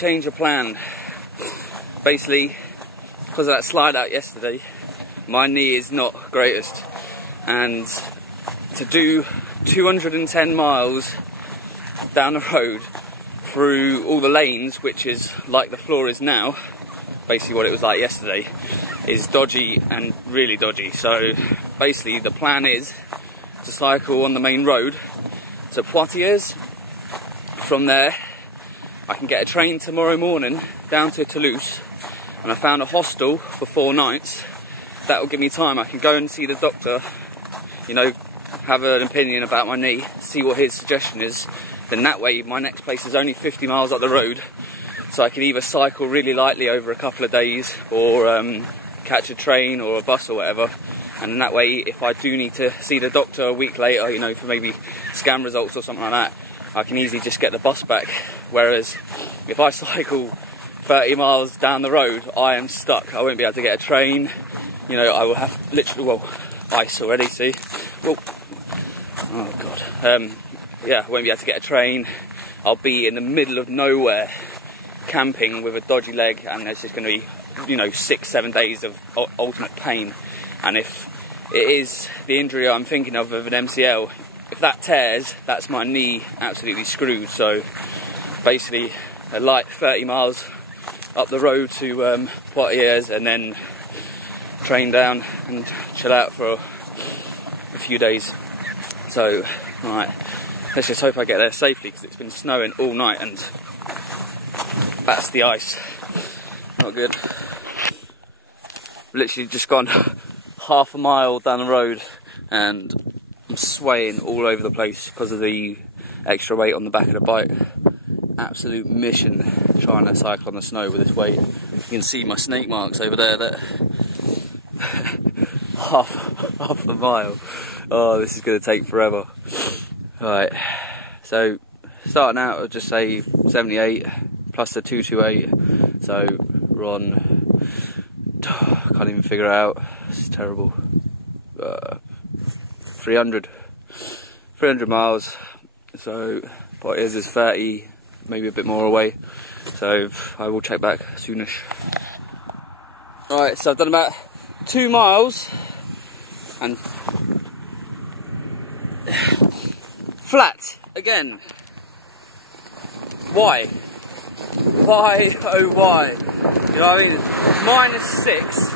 change of plan. Basically, because of that slide out yesterday, my knee is not greatest, and to do 210 miles down the road through all the lanes, which is like the floor is now, basically what it was like yesterday, is dodgy and really dodgy. So basically the plan is to cycle on the main road to Poitiers. From there I can get a train tomorrow morning down to Toulouse, and I found a hostel for 4 nights. That will give me time. I can go and see the doctor, you know, have an opinion about my knee, see what his suggestion is. Then that way my next place is only 50 miles up the road, so I can either cycle really lightly over a couple of days or catch a train or a bus or whatever. And then that way, if I do need to see the doctor a week later, you know, for maybe scan results or something like that, I can easily just get the bus back. Whereas if I cycle 30 miles down the road, I am stuck. I won't be able to get a train. You know, I will have literally, well, ice already, see? Whoa. Oh God. Yeah, I won't be able to get a train. I'll be in the middle of nowhere, camping with a dodgy leg, and there's just going to be, you know, 6-7 days of ultimate pain. And if it is the injury I'm thinking of an MCL, if that tears, that's my knee absolutely screwed. So basically a light 30 miles up the road to Poitiers, and then train down and chill out for a few days. So, right, let's just hope I get there safely, because it's been snowing all night and that's the ice. Not good. Literally just gone half a mile down the road and I'm swaying all over the place because of the extra weight on the back of the bike. Absolute mission trying to cycle on the snow with this weight. You can see my snake marks over there, that half a mile. Oh, this is going to take forever. Right, so starting out, I'll just say 78 plus the 228. So we're on, can't even figure it out. This is terrible. 300 miles. So Poitiers is 30, maybe a bit more away. So I will check back soonish. Right, so I've done about 2 miles and flat again. Why? Why, oh why? You know what I mean? -6.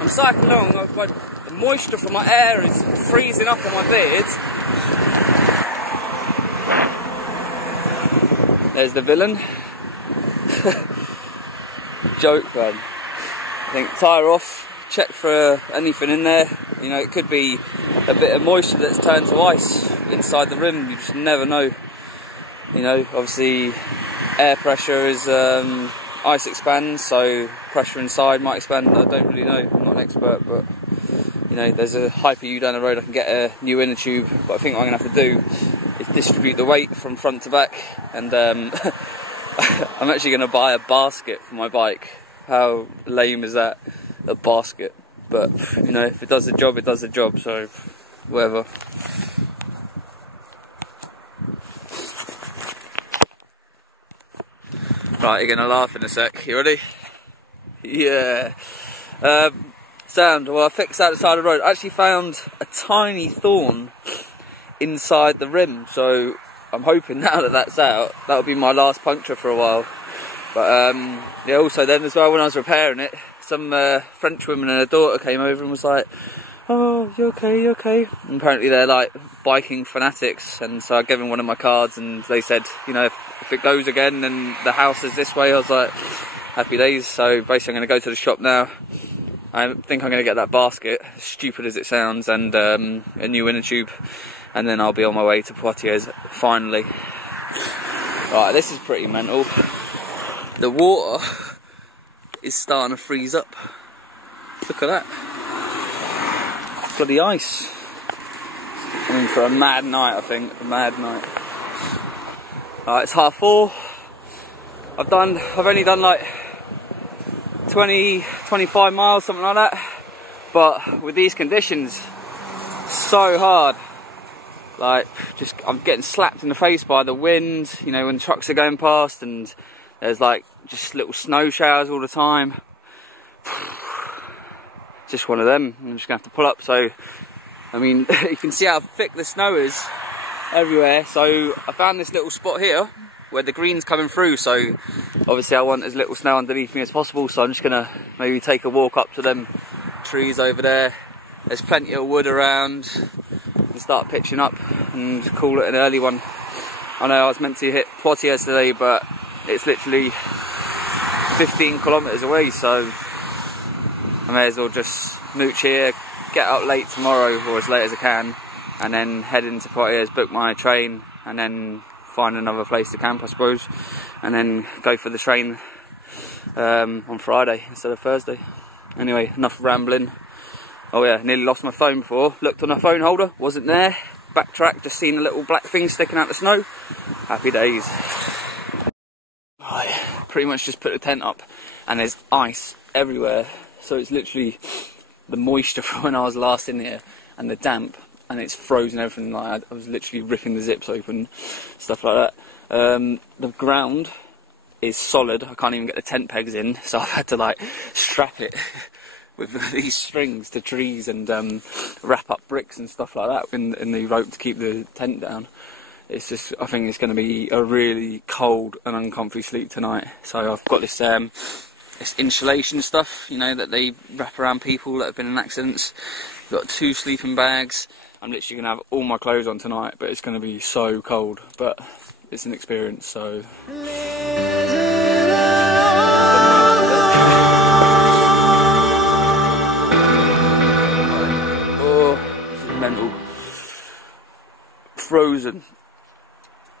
I'm cycling along, the moisture from my air is freezing up on my beard. There's the villain. Joke, man. I think tyre off, check for anything in there. You know, it could be a bit of moisture that's turned to ice inside the rim. You just never know. You know, obviously air pressure is ice expands, so pressure inside might expand. I don't really know, I'm not an expert, but you know, there's a Hyper U down the road. I can get a new inner tube, but I think what I'm going to have to do is distribute the weight from front to back, and I'm actually going to buy a basket for my bike. How lame is that? A basket. But, you know, if it does the job, it does the job, so whatever. Right, you're going to laugh in a sec. You ready? Yeah. Sound. Well, I fixed that side of the road. I actually found a tiny thorn inside the rim, so I'm hoping now that that's out, that'll be my last puncture for a while. But yeah, also then as well, when I was repairing it, some French woman and her daughter came over and was like, "Oh, you okay, you okay?" And apparently they're like biking fanatics, and so I gave them one of my cards, and they said, you know, if it goes again and the house is this way, I was like, happy days. So basically I'm going to go to the shop now. I think I'm going to get that basket, stupid as it sounds, and a new inner tube, and then I'll be on my way to Poitiers finally. Right, this is pretty mental. The water is starting to freeze up. Look at that. Bloody ice. I'm in for a mad night, I think. A mad night. Right, it's 4:30. I've only done like 20, 25 miles, something like that. But with these conditions, so hard. Like, I'm getting slapped in the face by the wind, you know, when trucks are going past, and There's like just little snow showers all the time. Just one of them. I'm just gonna have to pull up. So, I mean, you can see how thick the snow is everywhere. So I found this little spot here where the green's coming through. So obviously I want as little snow underneath me as possible. So I'm just gonna maybe take a walk up to them trees over there. There's plenty of wood around, and start pitching up and call it an early one. I know I was meant to hit Poitiors today, but it's literally 15 kilometres away, so I may as well just mooch here, get up late tomorrow, or as late as I can, and then head into Poitiers, book my train, and then find another place to camp, I suppose, and then go for the train on Friday instead of Thursday. Anyway, enough rambling. Oh yeah, nearly lost my phone before. Looked on my phone holder, wasn't there. Backtracked, just seen a little black thing sticking out the snow. Happy days. Right, pretty much just put the tent up, and there's ice everywhere. So it's literally the moisture from when I was last in here, and the damp, and it's frozen everything. Like I was literally ripping the zips open, stuff like that. The ground is solid. I can't even get the tent pegs in, so I've had to like strap it with these strings to trees and wrap up bricks and stuff like that in the rope to keep the tent down. It's just, I think it's going to be a really cold and uncomfy sleep tonight. So I've got this this insulation stuff, you know, that they wrap around people that have been in accidents. I've got 2 sleeping bags. I'm literally going to have all my clothes on tonight, but it's going to be so cold. But it's an experience, so... Oh, this is mental. Frozen.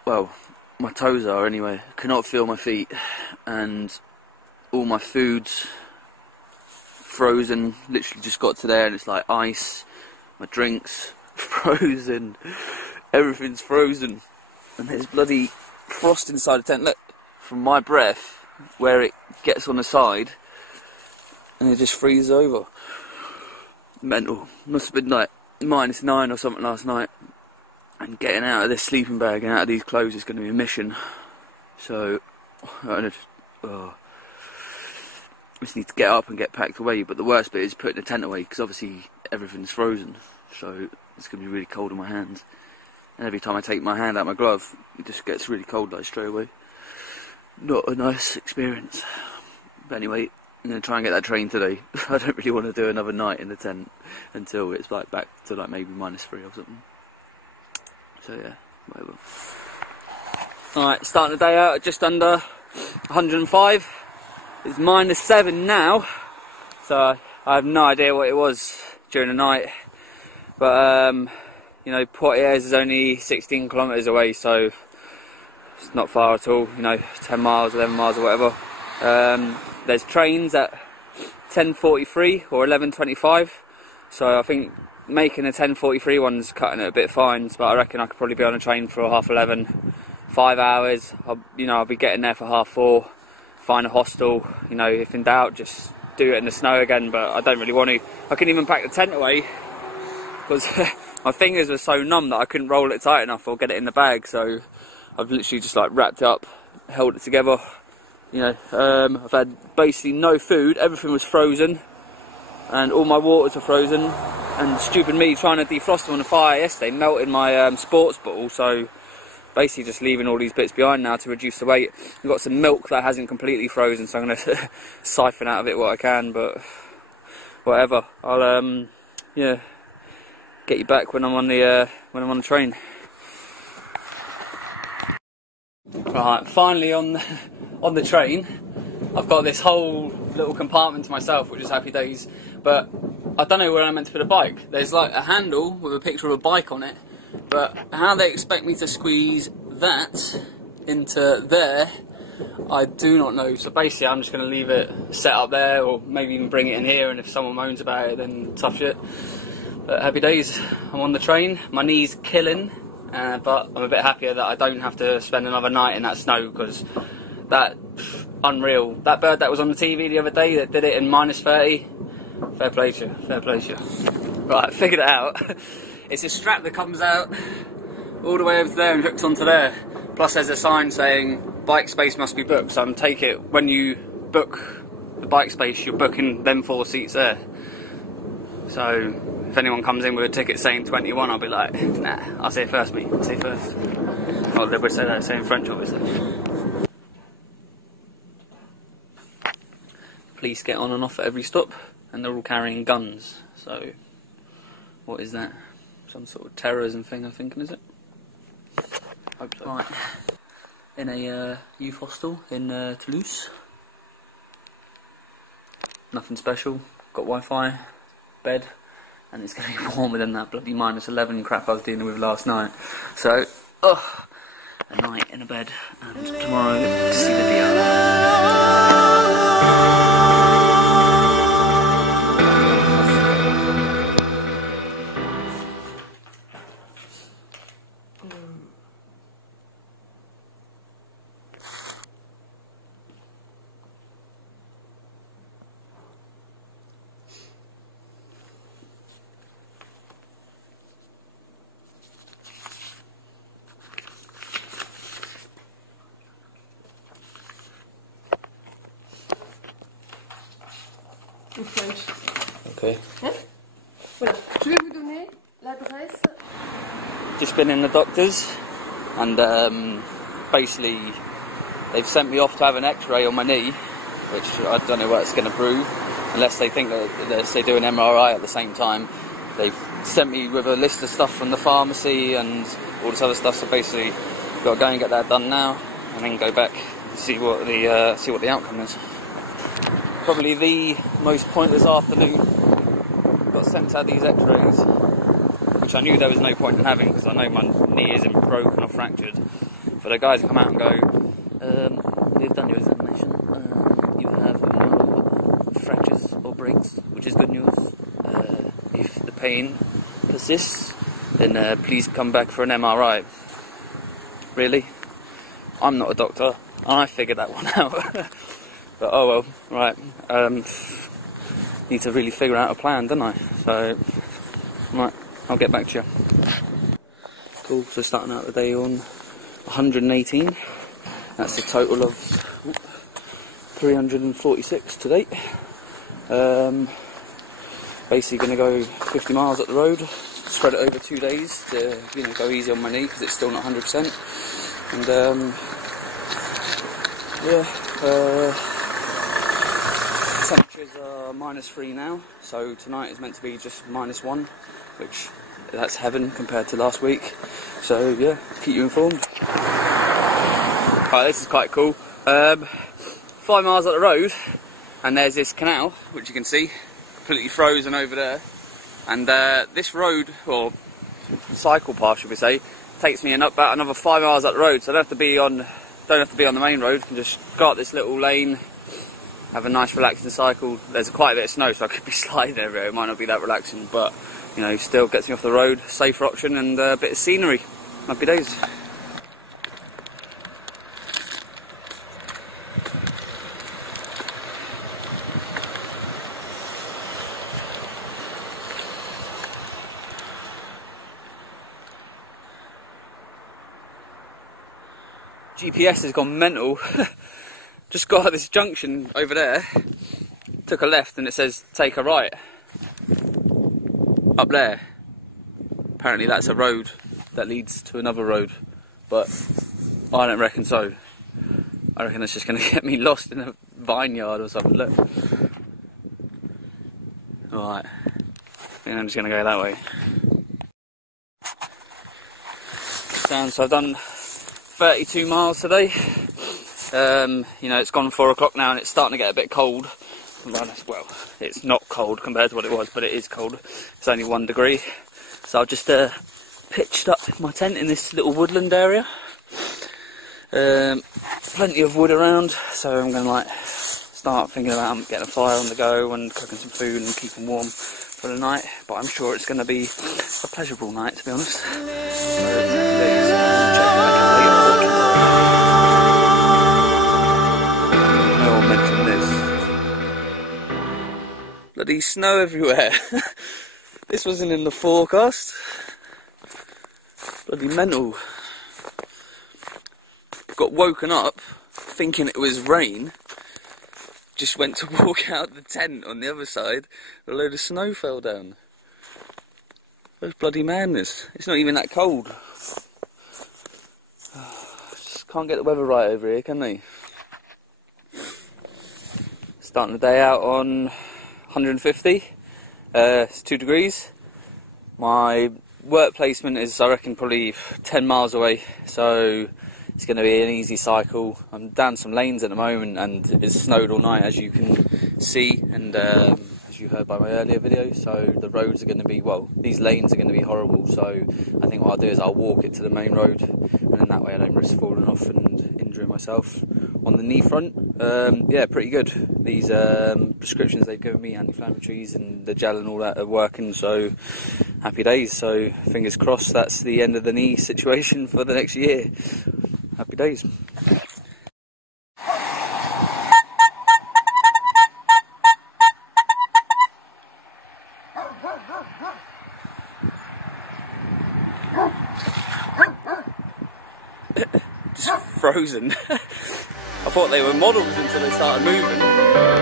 Well, my toes are anyway. I cannot feel my feet, and all my food's frozen. Literally just got to there and it's like ice. My drinks frozen. Everything's frozen, and there's bloody frost inside the tent. Look, from my breath, where it gets on the side, and it just freezes over. Mental. Must have been like -9 or something last night. And getting out of this sleeping bag and out of these clothes is going to be a mission. So, I just need to get up and get packed away. But the worst bit is putting the tent away, because obviously everything's frozen. So it's going to be really cold in my hands. And every time I take my hand out of my glove, it just gets really cold like straight away. Not a nice experience. But anyway, I'm going to try and get that train today. I don't really want to do another night in the tent until it's like back to like maybe -3 or something. So yeah, whatever. Alright, starting the day out at just under 105. It's -7 now, so I have no idea what it was during the night. But you know, Poitiers is only 16 kilometres away, so it's not far at all. You know, 10 miles, 11 miles or whatever. There's trains at 10:43 or 11:25, so I think making a 10:43 one's cutting it a bit fine, but I reckon I could probably be on a train for 11:30, 5 hours. I'll be getting there for 4:30, find a hostel. You know, if in doubt, just do it in the snow again. But I don't really want to. I couldn't even pack the tent away because my fingers were so numb that I couldn't roll it tight enough or get it in the bag. So I've literally just like wrapped it up, held it together. You know, I've had basically no food. Everything was frozen, and all my waters were frozen. And stupid me trying to defrost them on the fire yesterday melted my sports bottle, so basically just leaving all these bits behind now to reduce the weight. I've got some milk that hasn't completely frozen, so I'm going to siphon out of it what I can, but whatever. I'll yeah, get you back when I'm on the train. Right, finally on the train. I've got this whole little compartment to myself, which is happy days, but I don't know where I'm meant to put a bike. There's like a handle with a picture of a bike on it, but how they expect me to squeeze that into there, I do not know. So basically I'm just going to leave it set up there, or maybe even bring it in here, and if someone moans about it, then tough shit. But happy days. I'm on the train. My knee's killing, but I'm a bit happier that I don't have to spend another night in that snow, because that, unreal. That bird that was on the TV the other day that did it in -30, fair play to you, fair play to you. Right, figured it out. It's a strap that comes out all the way over there and hooks onto there. Plus there's a sign saying bike space must be booked, so I'm take it when you book the bike space, you're booking them 4 seats there. So if anyone comes in with a ticket saying 21, I'll be like, nah, I'll say it first, mate. I'll say it first. Oh, they would say that, say in French, obviously. Police get on and off at every stop, and they're all carrying guns. So, what is that? Some sort of terrorism thing, I think, is it? Hope so. Right. In a youth hostel in Toulouse. Nothing special. Got Wi-Fi, bed, and it's going to be warmer than that bloody -11 crap I was dealing with last night. So, a night in a bed, and tomorrow to see the DR. In French. Okay. Hein? Voilà. Je vais vous donner l'adresse. Just been in the doctor's, and basically they've sent me off to have an x-ray on my knee, which I don't know what it's going to prove, unless they think that they do an MRI at the same time. They've sent me with a list of stuff from the pharmacy and all this other stuff, so basically got to go and get that done now, and then go back and see what the outcome is. Probably the most pointless afternoon. Got sent to have these x-rays, which I knew there was no point in having because I know my knee isn't broken or fractured. For the guys to come out and go, we've done your examination, you have no fractures or breaks, which is good news. If the pain persists, then please come back for an MRI. Really? I'm not a doctor, and I figured that one out. But oh well, right, need to really figure out a plan, don't I? So, right, I'll get back to you. Cool, so starting out the day on 118, that's a total of 346 to date. Basically going to go 50 miles up the road, spread it over 2 days to, you know, go easy on my knee because it's still not 100%. And yeah, temperatures are -3 now, so tonight is meant to be just -1, which that's heaven compared to last week. So yeah, keep you informed. Right, this is quite cool. 5 miles up the road, and there's this canal, which you can see, completely frozen over there. And this road, or cycle path, should we say, takes me about another 5 miles up the road. So I don't have to be on the main road. I can just go up this little lane, have a nice relaxing cycle. There's quite a bit of snow, so I could be sliding everywhere. It might not be that relaxing, but you know, still gets me off the road, safer option, and a bit of scenery. Happy days. GPS has gone mental. Just got at this junction over there, took a left and it says take a right. Up there. Apparently that's a road that leads to another road, but I don't reckon so. I reckon it's just going to get me lost in a vineyard or something. Look. Alright, I think I'm just going to go that way. So I've done 32 miles today. You know, it's gone 4 o'clock now and it's starting to get a bit cold. Well, it's not cold compared to what it was, but it is cold. It's only 1 degree. So I've just pitched up my tent in this little woodland area. Plenty of wood around, so I'm going to like start thinking about getting a fire on the go and cooking some food and keeping warm for the night. But I'm sure it's going to be a pleasurable night, to be honest. I'll mention this. Bloody snow everywhere. This wasn't in the forecast. Bloody mental. got woken up thinking it was rain. Just went to walk out the tent on the other side, a load of snow fell down. That's bloody madness. It's not even that cold. Just can't get the weather right over here, can they? Starting the day out on 150. It's 2 degrees. My work placement is, I reckon, probably 10 miles away, so it's going to be an easy cycle. I'm down some lanes at the moment, and it's snowed all night, as you can see, and as you heard by my earlier video. So the roads are going to be, well, these lanes are going to be horrible. So I think what I'll do is I'll walk it to the main road, and then that way I don't risk falling off and injuring myself on the knee front. Yeah, pretty good. These prescriptions they've given me, anti-inflammatories and the gel and all that, are working, so happy days. So fingers crossed that's the end of the knee situation for the next year. Happy days. Just frozen. I thought they were models until they started moving.